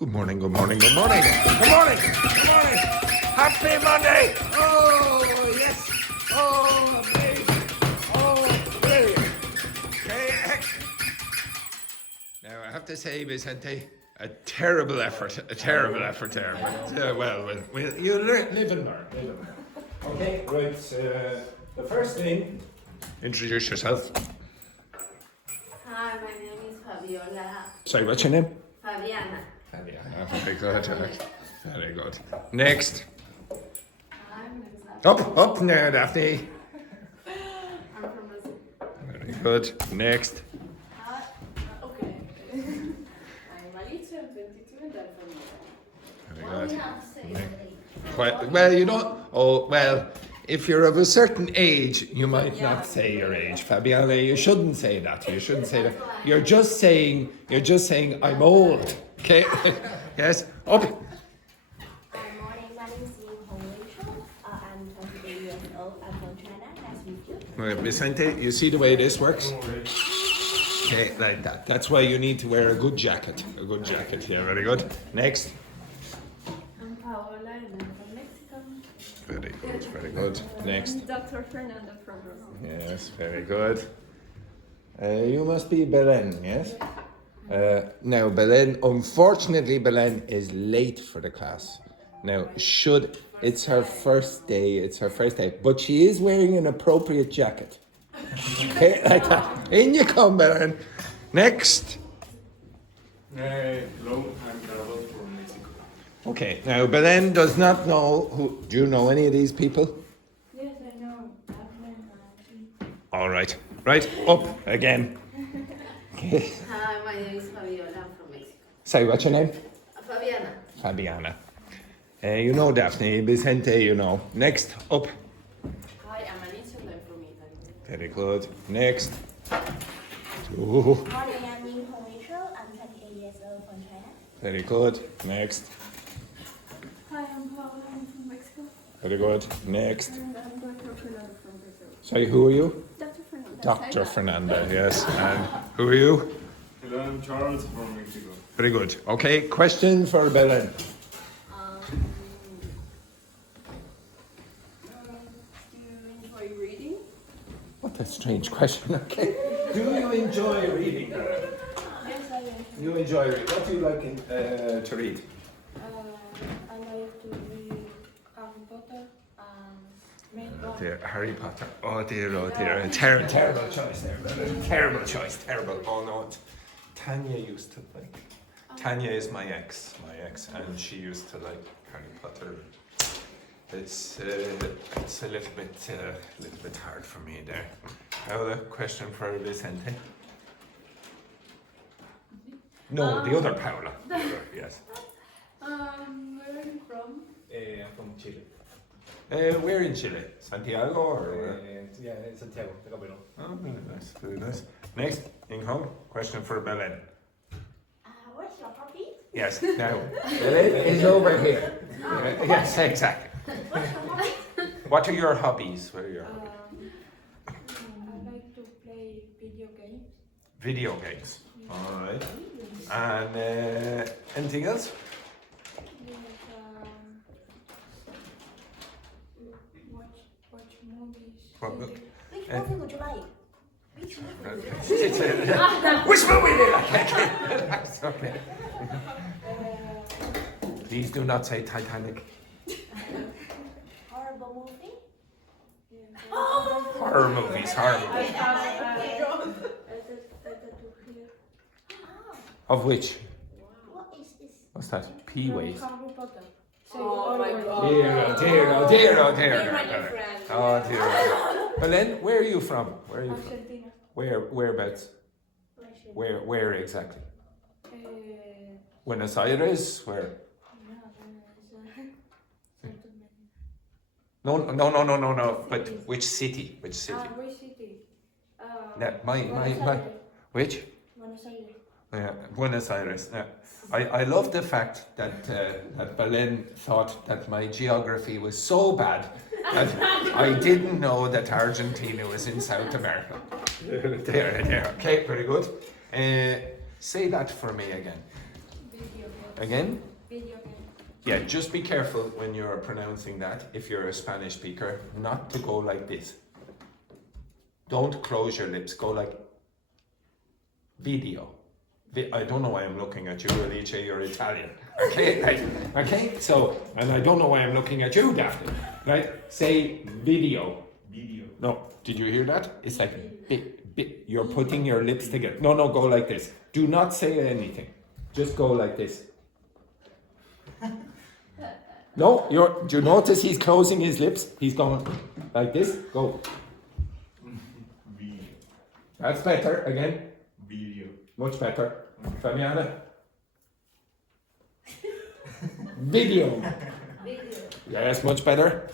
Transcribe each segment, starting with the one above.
Good morning, good morning, good morning. Good morning, good morning. Happy Monday. Oh, yes. Oh, amazing. Oh, brilliant. Okay. Now, I have to say, Vicente, a terrible effort there. But, well, you live and learn. Okay, right. The first thing, introduce yourself. Hi, my name is Fabiola. Sorry, what's your name? Fabiana. Very good. Very good. Next. Hi, my name is Daphne. Up now, Daphne. I'm from Brazil. Very good. Next. Hi. Okay. I'm Alicia, I'm 22, and I'm from Brazil. Very good. have to say Well, you don't. Oh, well. If you're of a certain age, you might not say your age, Fabiana. You shouldn't say that. You shouldn't say that. You're just saying. I'm old. Okay. Yes. Up. Morning, my name is Rachel. I'm 28 years old. I'm from China. Nice to meet you. Well, Vicente, you see the way this works? Okay, like that. That's why you need to wear a good jacket. A good jacket. Yeah, very good. Next. I'm Paola, and I'm from Mexico. Very good. Very good. Next. Dr. Fernanda from Brazil. Yes, very good. You must be Belen, yes? Now, Belen, unfortunately, Belen is late for the class. Now, it's her first day, but she is wearing an appropriate jacket. Okay, like that. In you come, Belen. Next. Hello, I'm Carlos from Mexico. Okay, now, Belen does not know do you know any of these people? Yes, I know. Dogme. All right. Right, up again. Okay. Hi, my name is Fabiola. I'm from Mexico. Say, what's your name? Fabiana. Fabiana. You know Daphne, Vicente, you know. Next, up. Hi, I'm Alicia, and I'm from Italy. Very good. Next. Ooh, Morning, I'm Rachel. I'm 28 years old from China. very good. Next. Hi, I'm Paola. I'm from Mexico. Very good. Next. And I'm Dr. Fernanda from Brazil. Sorry, who are you? Dr. Fernanda. Dr. Fernanda, yes. And who are you? Hello, I'm Charles from Mexico. Very good. Okay, question for Belen. Do you enjoy reading? What a strange question, okay. Do you enjoy reading, Belen? Yes, I do. You enjoy reading. What do you like to read? I like to read Harry Potter and Oh dear, Harry Potter. Oh dear. Terrible choice there, Belen. Terrible choice, terrible. Oh no. Tanya used to like. Tanya is my ex, and she used to like Harry Potter. It's a little bit hard for me there. Now the question for Vicente. No, the other Paola. Yes. where are you from? I'm from Chile. Where in Chile? Santiago or? Yeah, Santiago, the capital. Oh, very nice. Next, income question for Belen. What's your hobby? Yes. Now, Belen is over here. Yes, exactly. What's your hobby? What are your hobbies? What are your I like to play video games. video games? All right. And anything else? Yes, watch movies. What book? Which movie would you like? Which movie would you like? Which movie do you like? That's okay. Please do not say Titanic. Horrible movie? Horror movies. Of which? What is this? What's that? P-Wave. Harry Potter. Oh my God. Dear. friend. Oh dear. Belen, where are you from? Argentina. Whereabouts? Where exactly? Uh, Buenos Aires? Where? No. But which city? which city? My. Which? Buenos Aires. Yeah, Buenos Aires. Yeah. I love the fact that Belen thought that my geography was so bad that I didn't know that Argentina was in South America. There. Okay, very good. Say that for me again. Again? Video game. Yeah, just be careful when you're pronouncing that, if you're a Spanish speaker, not to go like this. Don't close your lips, go like video. I don't know why I'm looking at you, Alice, you're Italian. Okay, right? Okay, so, and I don't know why I'm looking at you, Daphne. Right? Say video. Video. No, did you hear that? It's like you're putting your lips together. No, go like this. Do not say anything. Just go like this. No, do you notice he's closing his lips? He's going like this. Go. Video. That's better. Again. Video. Much better. Fabiana. Video. Video. Yes, much better.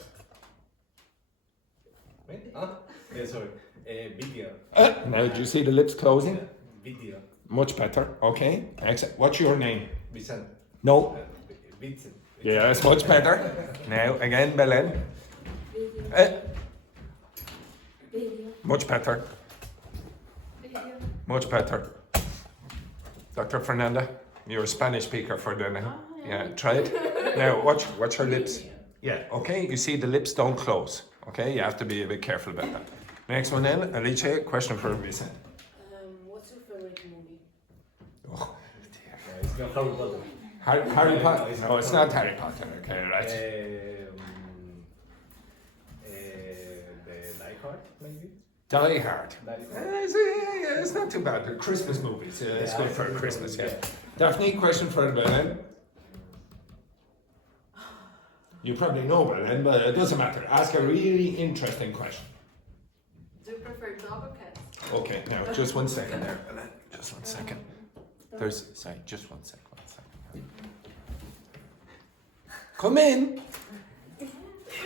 Wait, sorry. Video. Now, do you see the lips closing? Video. Much better. Okay. Excellent. What's your name? Vicente. No. Vicente. Yes, much better. Now, again, Belen. Video. Video. Much better. Video. Much better. Dr. Fernanda, you're a Spanish speaker for the now. Yeah, try it. Now, watch her lips. Yeah, okay, you see the lips don't close. Okay, you have to be a bit careful about that. Next one then, Alice, question for Vicente. What's your favorite movie? Oh, It's not Harry Potter. Harry Potter? No, it's not Harry Potter, okay, right. The Die Hard, maybe? Die Hard. Die Hard. Yeah, it's not too bad. They're Christmas movies. It's good for Christmas, yeah. Daphne, question for Belen. You probably know Belen, but it doesn't matter. Ask a really interesting question. Do you prefer dog or cat? Okay, now just 1 second there, Belen. Just 1 second. Sorry, just 1 second. Come in.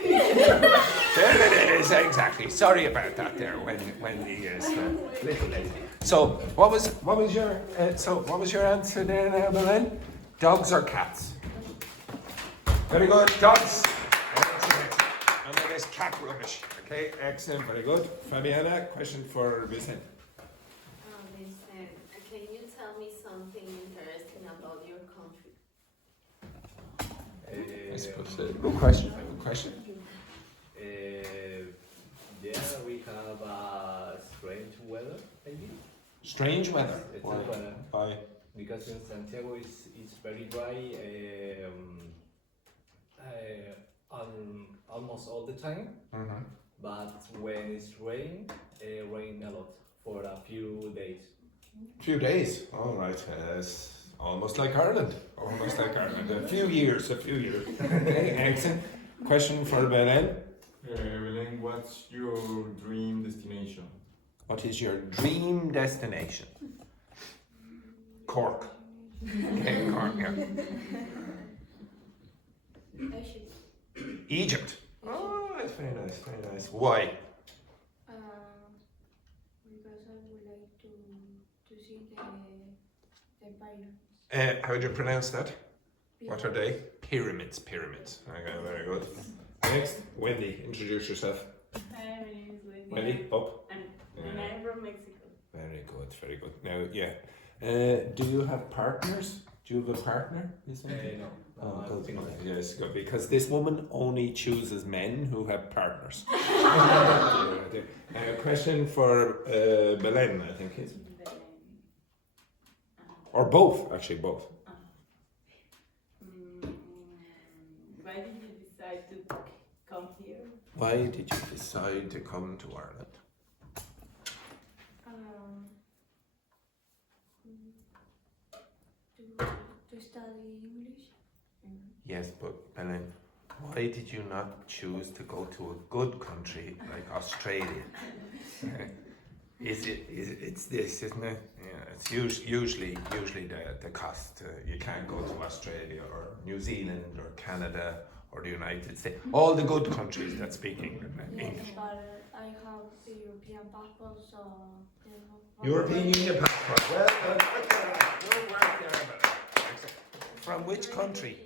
There it is, exactly. Sorry about that there when the little lady. So what was your answer there now, Belen? Dogs or cats? Very good, dogs. Excellent. And then there's cat rubbish. Okay, excellent, very good. Fabiana, question for Vicente. Vincent, can you tell me something interesting about your country? I suppose good question. Good question. Yeah, we have strange weather, maybe. Strange weather. It's Why? weather. Why? Because in Santiago it's very dry almost all the time. Mm-hmm. But when it's rain a lot for a few days. Few days. All right. It's almost like Ireland. Almost like Ireland. A few years. Okay, excellent. Question for Belen. Belen, what's your dream destination? What is your dream destination? Cork. Okay, Cork, yeah. Egypt. Oh, that's very nice, very nice. Why? Because I would like to see the pyramids. How do you pronounce that? What are they? Pyramids. Okay, very good. Next, Wendy, introduce yourself. Hi, my name is Wendy. Wendy, up. And I'm from Mexico. Very good. Now, yeah. Do you have partners? Do you have a partner? No, Oh, I'm good. single. Yes, good. Because this woman only chooses men who have partners. Question for Belen, I think is. Or both, actually, both. Why did you decide to come here? Why did you decide to come to Ireland? To study English. Yes, but Belen, why did you not choose to go to a good country like Australia? It's this, isn't it? Yeah, it's usually the cost. You can't go to Australia or New Zealand or Canada or the United States. All the good countries that speak English. But I have the European passport, so. European Union passport. Well done. Good work there, Belen. From which country?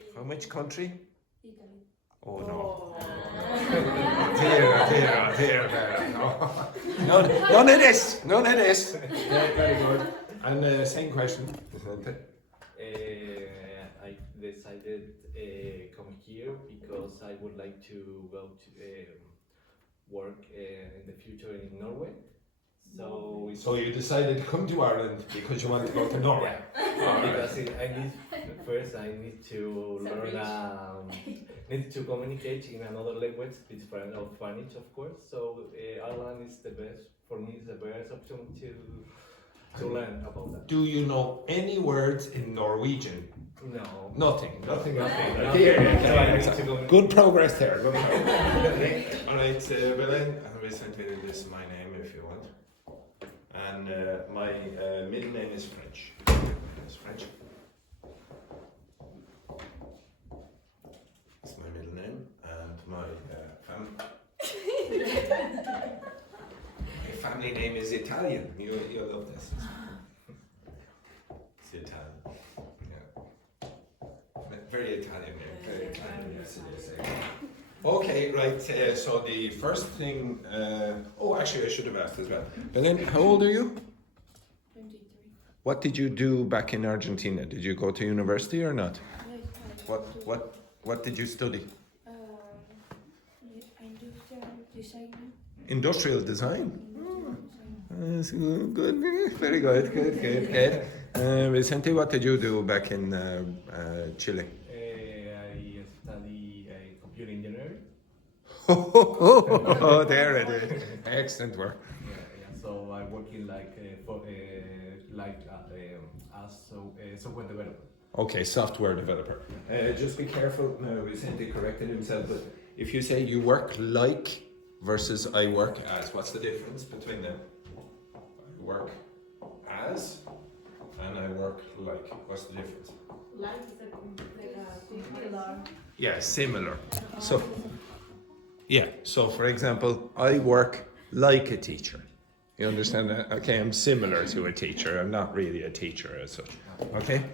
Italy. Oh no. Dear. No, none of this. Very good. And same question, Vicente. I decided come here because I would like to go to work in the future in Norway. So you decided to come to Ireland because you want to go to Norway. Because I need to learn need to communicate in another language different of Spanish, of course. So Ireland is the best for me. Is the best option to learn about that. Do you know any words in Norwegian? No. Nothing. Nothing. Good progress there. Good progress. All right, Belen, Vicente, this is my name if you want. And my middle name is French. It's French. That's my middle name, and my family name is Italian. You'll love this. It's Italian. Yeah. Very Italian name. Very Italian, yes, it is. Okay, right. So the first thing. Actually, I should have asked as well. And then, how old are you? 23. What did you do back in Argentina? Did you go to university or not? What did you study? Industrial design. That's good. Very good. Good. Vicente, what did you do back in Chile? I study computer engineering. Oh, there it is. Excellent work. Yeah. So I work in as software developer. Okay, software developer. Just be careful. No, Vicente corrected himself, but if you say you work like versus I work as, what's the difference between them? I work as and I work like. What's the difference? Like is similar. Yeah, similar. So for example, I work like a teacher. You understand that? Okay, I'm similar to a teacher. I'm not really a teacher as such. Okay?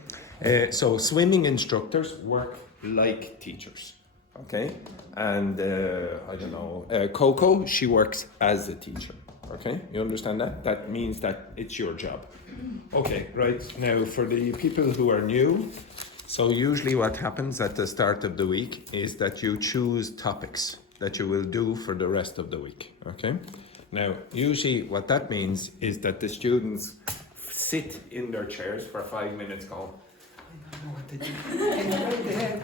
So swimming instructors work like teachers. Okay? And I don't know, Coco, she works as a teacher. Okay? You understand that? That means that it's your job. Okay, right. Now for the people who are new, so usually what happens at the start of the week is that you choose topics that you will do for the rest of the week. Okay? Now, usually what that means is that the students sit in their chairs for 5 minutes going, I don't know what to do. Can you write the head?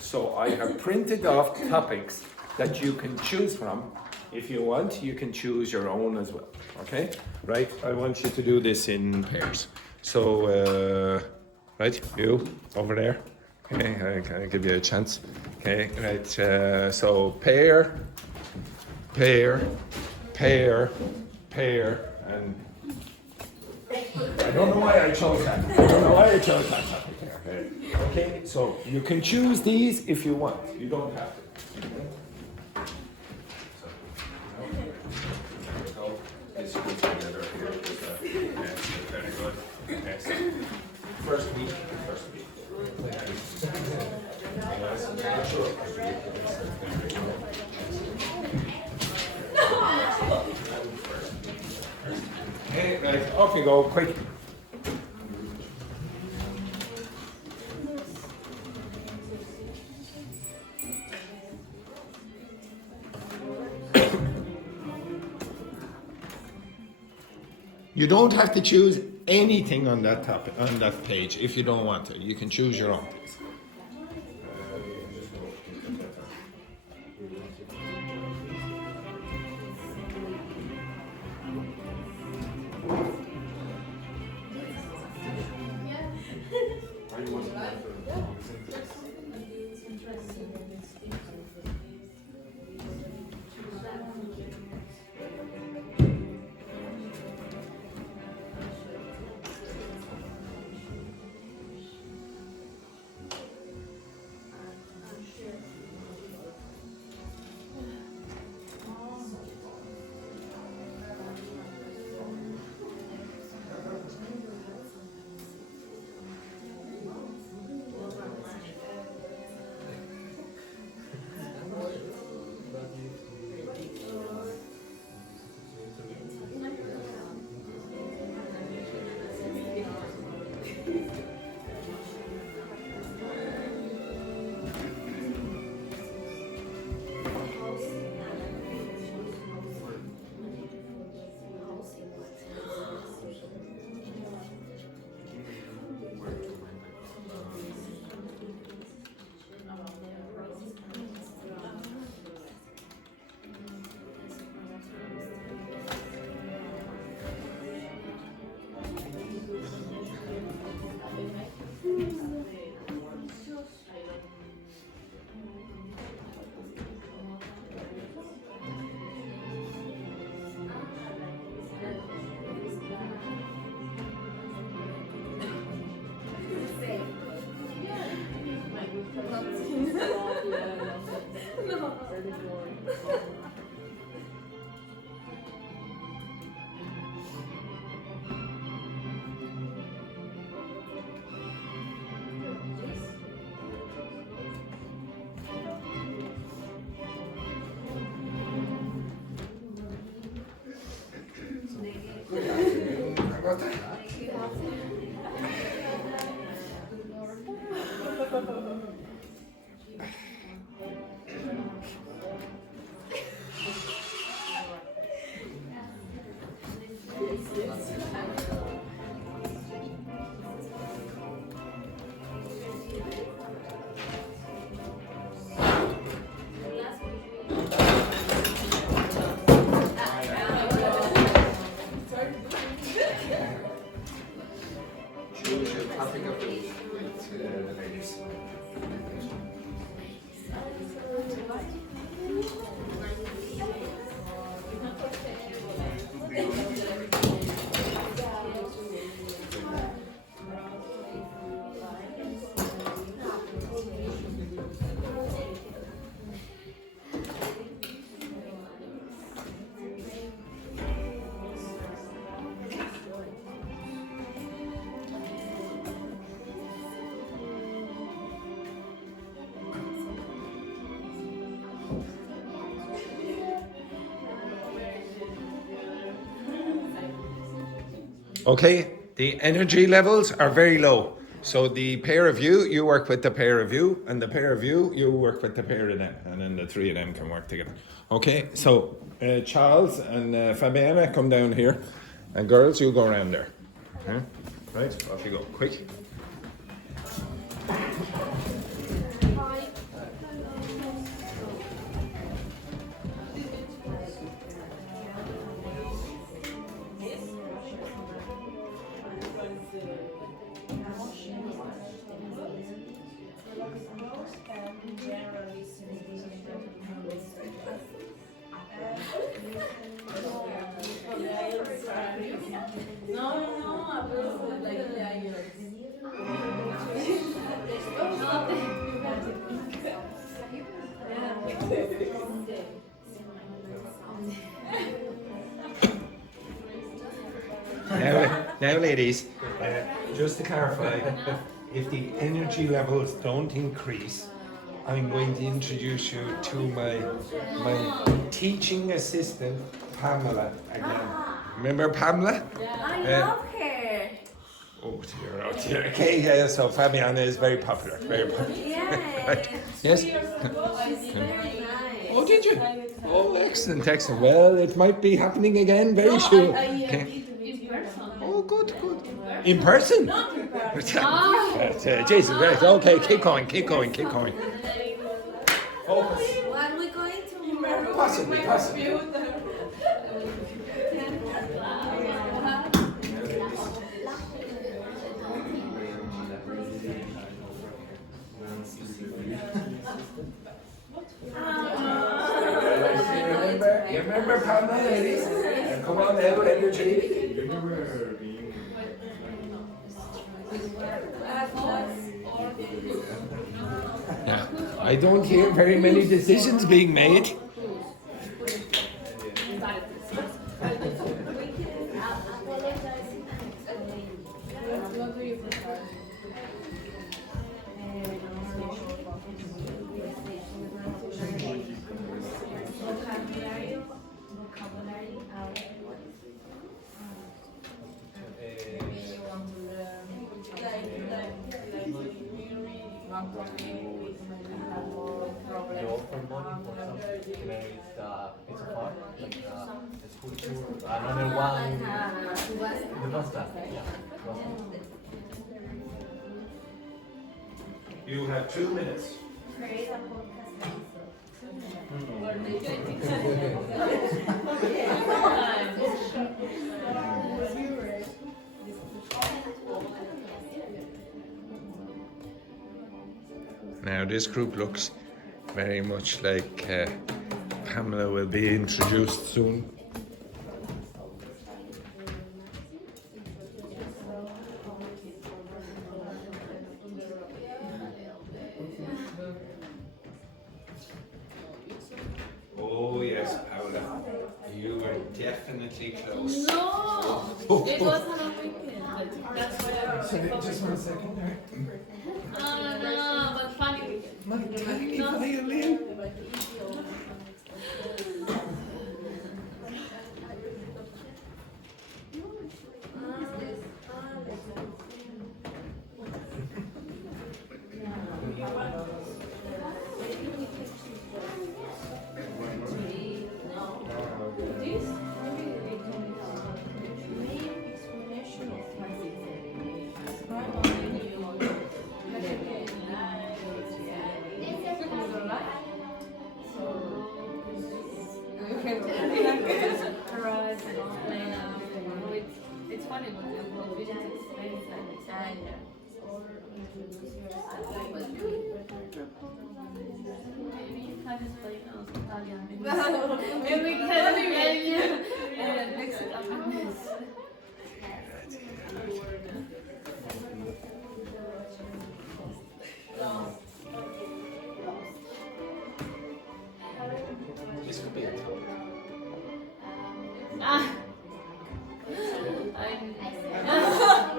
So I have printed off topics that you can choose from. If you want, you can choose your own as well. Okay? Right? I want you to do this in pairs. So, right, you over there. Okay, I'll give you a chance. Okay, right. So pair, and I don't know why I chose that. Okay, so you can choose these if you want. You don't have to. So this goes together here. Very good. Excellent. First week. Okay, right, off you go, quick. You don't have to choose anything on that topic, on that page if you don't want to. You can choose your own things. Choose your topic of the week with the ladies. Okay, the energy levels are very low. So the pair of you work with the pair of you, and the pair of you work with the pair of them, and then the three of them can work together. Okay, so Charles and Fabiana, come down here, and girls, you go around there. Okay? Right, off you go, quick. Now ladies, just to clarify, if the energy levels don't increase, I'm going to introduce you to my teaching assistant, Pamela, again. Remember Pamela? I love her. Oh dear. Okay, yeah, so Fabiana is very popular, very popular. Right. Yes? Very nice. Oh, did you? Oh, excellent. Well, it might be happening again very soon. Okay. Oh, good. In person? Not in person. Jesus, right. Okay, keep going. What Focus. are we going to? Possibly. You remember Pamela, ladies? Come on, energy. Yeah, I don't hear very many decisions being made. You offer money for something, and then it's a park, like a school tour. Another one, the bus stop. Yeah. You have 2 minutes. Create a podcast. Now this group looks very much like Pamela will be introduced soon. for a second there. No, but funny. Tiny violin. It's funny, but the Vicente explains that maybe you can explain Italian. Maybe we can mix it up in this. This could be a topic.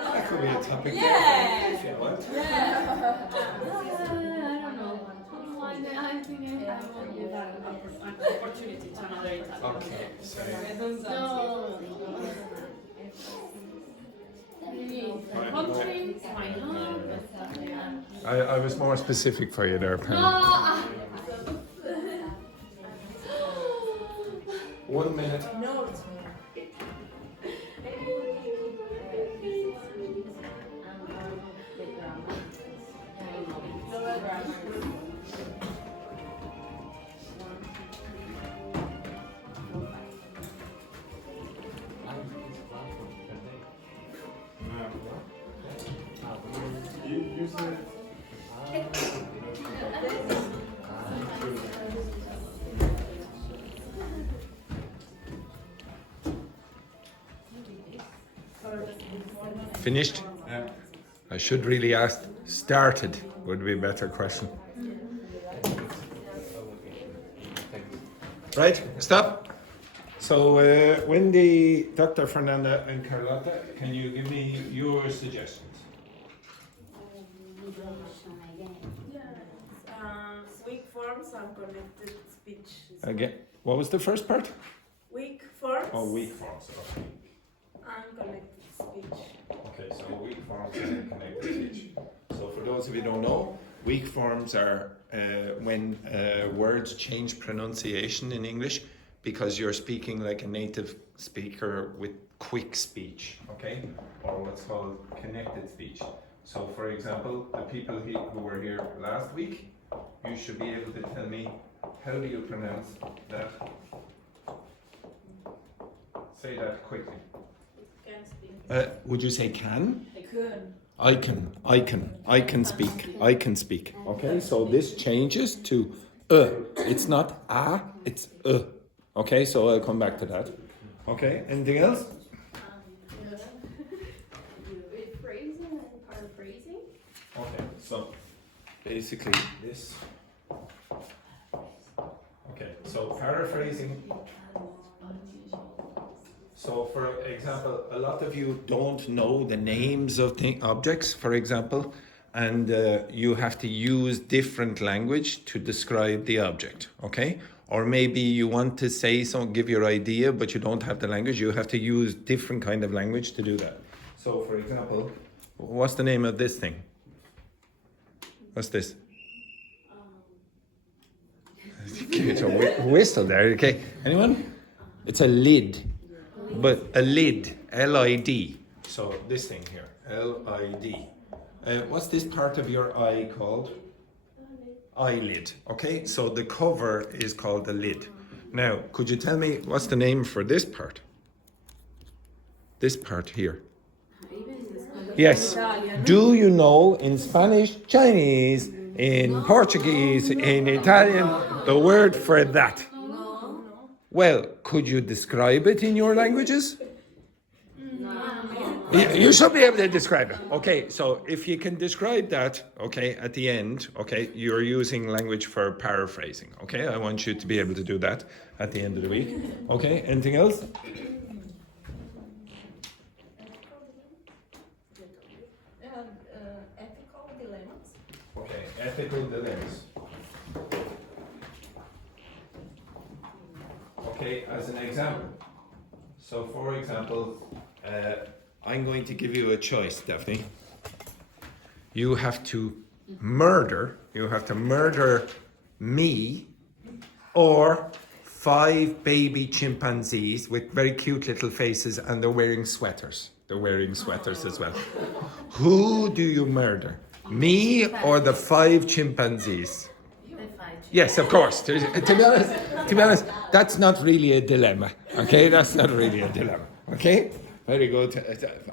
That could be a topic. Yeah. If you want. I don't know. I think I won't give that an opportunity to another Italian. Okay, sorry. No. Country, why not? I was more specific for you there, Pam. No. 1 minute. No, it's me. You said Finished? yeah. I should really ask, started would be a better question. Right, stop. So, Wendy, Dr. Fernanda, and Carlotta, can you give me your suggestions? Weak forms and connected speech. Again, what was the first part? Weak forms Oh, weak forms. Okay. and connected speech. Okay, so weak forms and connected speech. So for those of you who don't know, weak forms are when words change pronunciation in English because you're speaking like a native speaker with quick speech, okay? Or what's called connected speech. So for example, the people who were here last week, you should be able to tell me, how do you pronounce that? Say that quickly. Can speak. Would you say can? Could. I can speak. Okay, so this changes to It's not a, it's Okay, so I'll come back to that. Okay, anything else? Phrasing and paraphrasing. Okay, so basically this. Okay, so paraphrasing. So for example, a lot of you don't know the names of the objects, for example, and you have to use different language to describe the object, okay? Or maybe you want to say something, give your idea, but you don't have the language, you have to use different kind of language to do that. So for example, what's the name of this thing? What's this? It's a whistle there, okay? Anyone? It's a lid. But a lid, L-I-D. So this thing here, L-I-D. What's this part of your eye called? Eyelid. Okay, so the cover is called the lid. Now, could you tell me what's the name for this part? This part here. Yes. Do you know in Spanish, Chinese, in Portuguese, in Italian, the word for that? Well, could you describe it in your languages? You should be able to describe it. Okay, so if you can describe that, okay, at the end, okay, you're using language for paraphrasing, okay? I want you to be able to do that at the end of the week. Okay, anything else? practical dilemmas. Okay, as an example. So, for example, I'm going to give you a choice, Daphne. You have to murder me or 5 baby chimpanzees with very cute little faces, and they're wearing sweaters. They're wearing sweaters as well. Who do you murder? Me or the 5 chimpanzees? Yes, of course. To be honest, that's not really a dilemma. Okay, that's not really a dilemma. Okay, very good.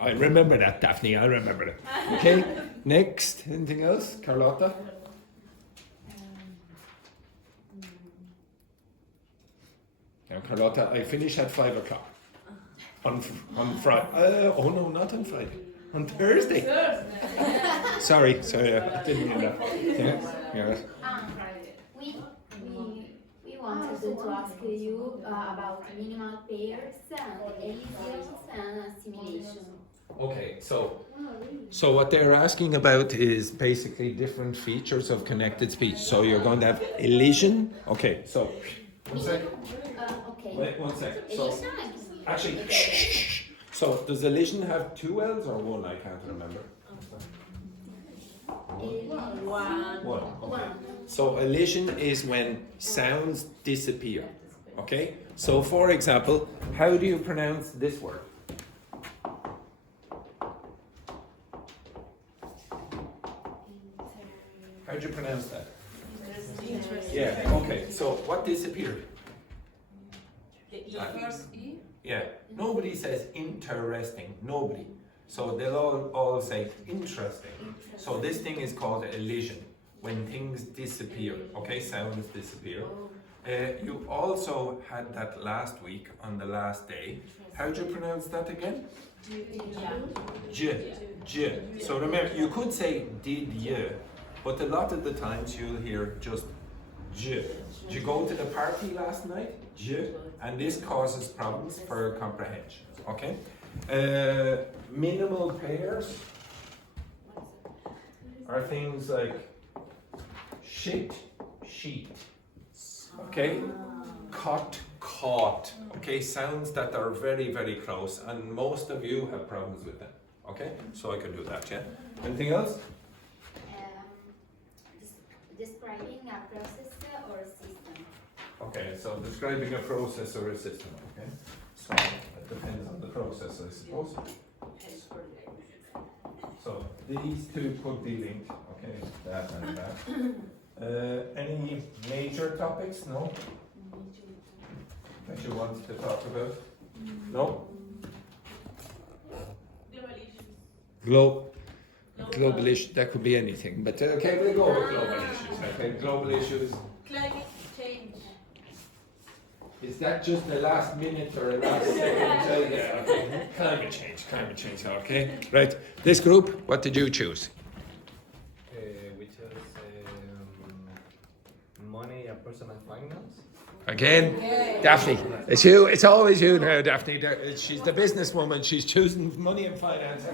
I remember that, Daphne. I remember it. Okay, next. Anything else, Carlotta? Now, Carlotta, I finish at 5 o'clock on Friday. Oh no, not on Friday. On Thursday. Sorry, I didn't mean that. Yeah. We wanted to ask you about minimal pairs, elisions, and assimilation. Okay, so what they're asking about is basically different features of connected speech. So you're going to have elision. Okay, so one second. Okay. Wait 1 second. So Elision? actually, so does elision have 2 L's or 1? I can't remember. One. Okay. So elision is when sounds disappear. Okay? So for example, how do you pronounce this word? How do you pronounce that? Yeah, okay. So what disappeared? The first E. Yeah. Nobody says interesting. Nobody. So they'll all say interesting. So this thing is called elision, when things disappear, okay, sounds disappear. You also had that last week on the last day. How do you pronounce that again? J. So remember, you could say did you, but a lot of the times you'll hear just J. Did you go to the party last night? J. And this causes problems for comprehension, okay? Minimal pairs are things like shit, sheet, okay? Caught, okay? Sounds that are very, very close, and most of you have problems with them, okay? So I can do that, yeah? Anything else? Describing a process or a system. Okay, so describing a process or a system, okay? So it depends on the process, I suppose. So these two could be linked, okay? That and that. Any major topics? No? That you want to talk about? No? Global issue, that could be anything, but okay, we'll go with global issues. Okay, global issues. Climate change. Is that just the last minute or the last second? Yeah, okay. Climate change, okay. Right, this group, what did you choose? We chose money and personal finance. Again, Daphne. It's you, it's always you now, Daphne. She's the businesswoman, she's choosing money and finance.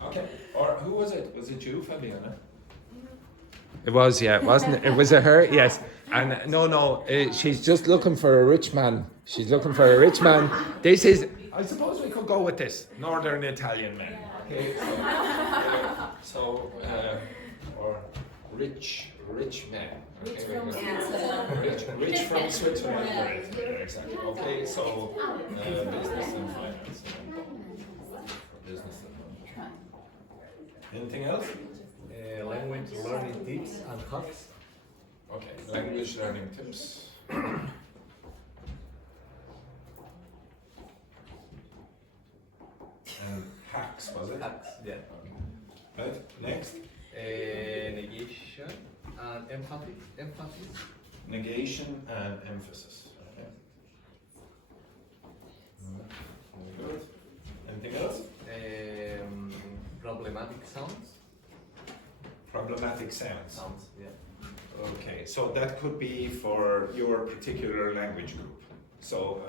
Okay, or who was it? Was it you, Fabiana? It was, yeah, wasn't it? It was a her, yes. And no, she's just looking for a rich man. She's looking for a rich man. This is, I suppose we could go with this, Northern Italian man. Okay, or rich man. Okay, rich from Switzerland. Right, exactly. Okay, so business and finance. Business and finance. Anything else? Language learning tips and hacks. Okay, language learning tips. And hacks, was it? Hacks, yeah. Right, next. Negation and empathy. Negation and emphasis. Okay. Good. Anything else? Problematic sounds. Problematic sounds. Sounds, yeah. Okay, so that could be for your particular language group. So,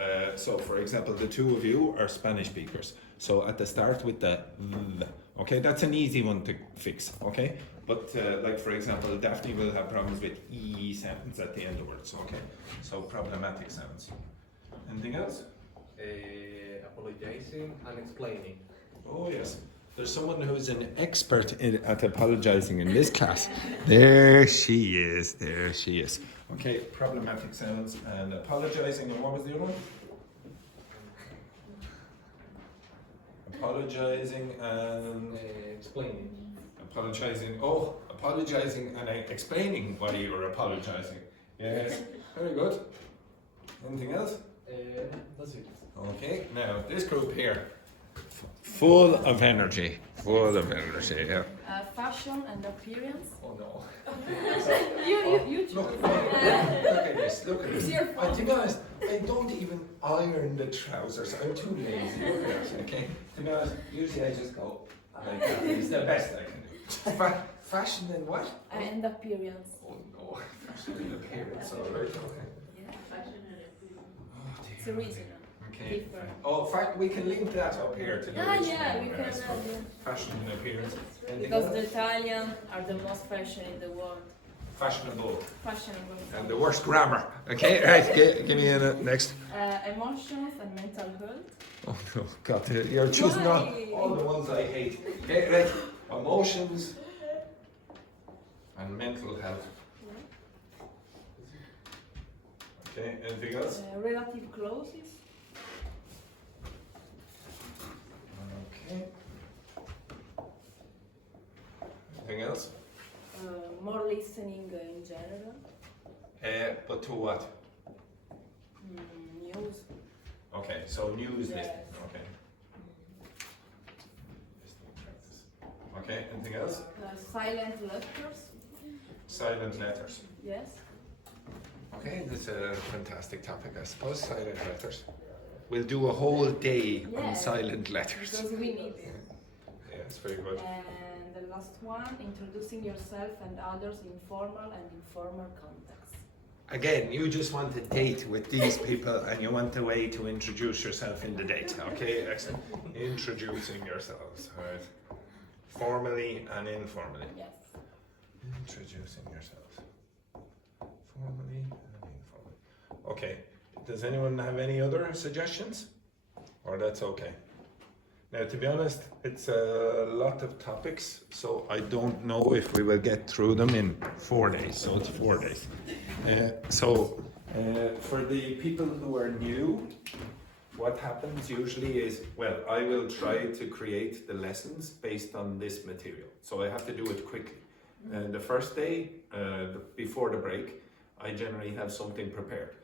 for example, the two of you are Spanish speakers. So at the start with the v, Okay, that's an easy one to fix. Okay, but like for example, Daphne will have problems with E sounds at the end of words. Okay, so problematic sounds. Anything else? Apologizing and explaining. Oh yes, there's someone who's an expert at apologizing in this class. There she is. There she is. Okay, problematic sounds and apologizing. And what was the other one? Apologizing and Explaining. apologizing. Oh, apologizing and explaining why you were apologizing. Yes, very good. Anything else? That's it. Okay, now this group here, full of energy. Full of energy, yeah. Fashion and appearance. Oh no. You choose. Look at this, look at this. It's your fault. To be honest, I don't even iron the trousers. I'm too lazy. Look at it, okay? To be honest, usually I just go like that. It's the best I can do. Fashion and what? And appearance. Oh no, fashion and appearance, alright, okay. Yeah, fashion and appearance. Oh It's dear. a regional. Okay. Different. Oh, we can link that up here to the Yeah, original, we can. I suppose. Fashion and appearance. Anything Because else? the Italian are the most fashion in the world. Fashionable. Fashionable. And the worst grammar. Okay, right, give me a next. Emotions and mental health. Oh no, God, you're choosing Why? all the ones I hate. Okay, right. Emotions and mental health. Okay, anything else? Relative clauses. Okay. Anything else? More listening in general. But to what? News. Okay, so news Yes. listening. Okay. Listening practice. Okay, anything else? Silent letters. Silent letters. Yes. Okay, that's a fantastic topic, I suppose. Silent letters. We'll do a whole day on Yes. silent letters. Because we need it. Yeah, it's very good. And the last one, introducing yourself and others in formal and informal contexts. Again, you just want a date with these people and you want a way to introduce yourself in the date. Okay, excellent. Introducing yourselves, right? Formally and informally. Yes. Introducing yourselves. Formally and informally. Okay, does anyone have any other suggestions? Or that's okay? Now, to be honest, it's a lot of topics, so I don't know if we will get through them in 4 days. So it's 4 days. For the people who are new, what happens usually is, well, I will try to create the lessons based on this material. So I have to do it quickly. The first day, before the break, I generally have something prepared.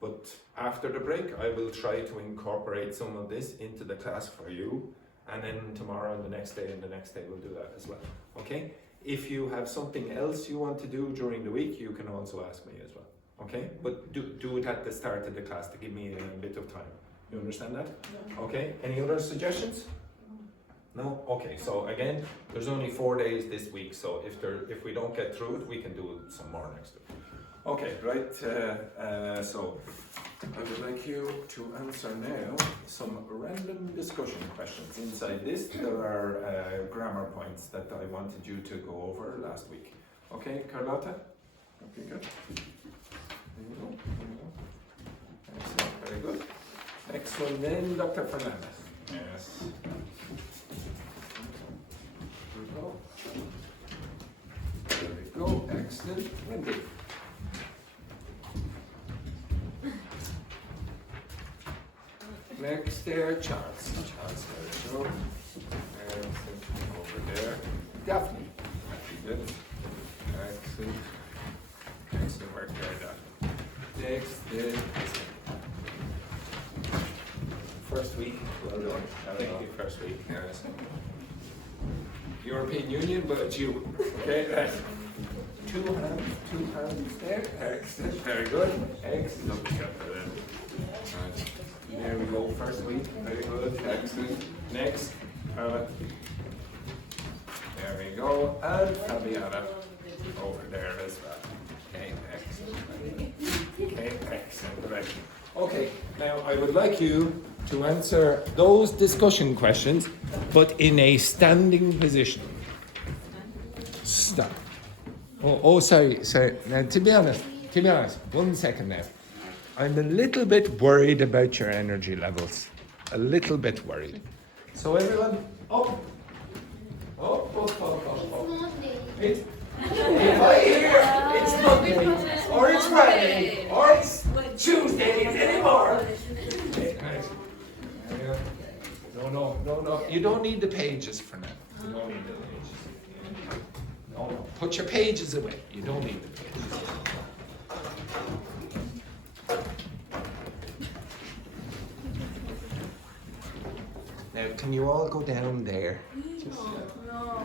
But after the break, I will try to incorporate some of this into the class for you. And then tomorrow and the next day we'll do that as well. Okay? If you have something else you want to do during the week, you can also ask me as well. Okay? But do it at the start of the class to give me a bit of time. You understand that? Okay? Any other suggestions? No? Okay, so again, there's only 4 days this week, so if we don't get through it, we can do some more next week. Okay, right, so I would like you to answer now some random discussion questions. Inside this, there are grammar points that I wanted you to go over last week. Okay, Carlotta? Okay, good. There you go, there you go. Excellent, very good. Next one then, Dr. Fernandez. Yes. There we go, excellent. Wendy. Next there, Charles. Charles, there we go. And over there, Daphne. Good. Excellent. Excellent work there, Daphne. Next there. First week, well done. Thank you, first week. Yes. European Union, but it's you. Okay, right. Two hands there. Excellent, very good. Excellent. Right. There we go, first week. Very good, excellent. Next, there we go. And Fabiana over there as well. Okay, excellent. Okay, excellent. Right. Okay, now I would like you to answer those discussion questions, but in a standing position. Stop. Sorry. Now, to be honest, 1 second now. I'm a little bit worried about your energy levels. A little bit worried. So everyone, up. If I hear it's Monday, or it's Friday, or it's Tuesday anymore. No. You don't need the pages for now. You don't need the pages. No. Put your pages away. You don't need the pages. Now, can you all go down there? No.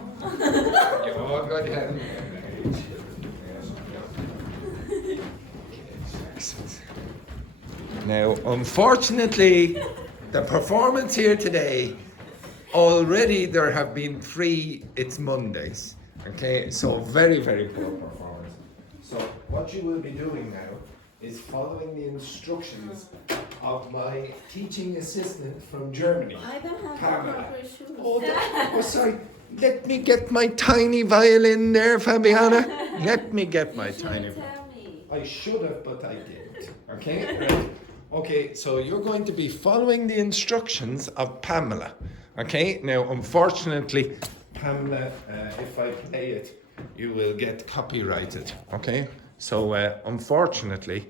You all go down there. Now, unfortunately, the performance here today, already there have been 3, it's Mondays. Okay, so very, very poor performance. So what you will be doing now is following the instructions of my teaching assistant from Germany. I don't have Pamela. the proper shoes. Oh, sorry. Let me get my tiny violin there, Fabiana. Let me get my tiny violin. Tell me. I should have, but I didn't. Okay? Right. Okay, so you're going to be following the instructions of Pamela. Okay? Now, unfortunately, Pamela, if I play it, you will get copyrighted. Okay? So, unfortunately,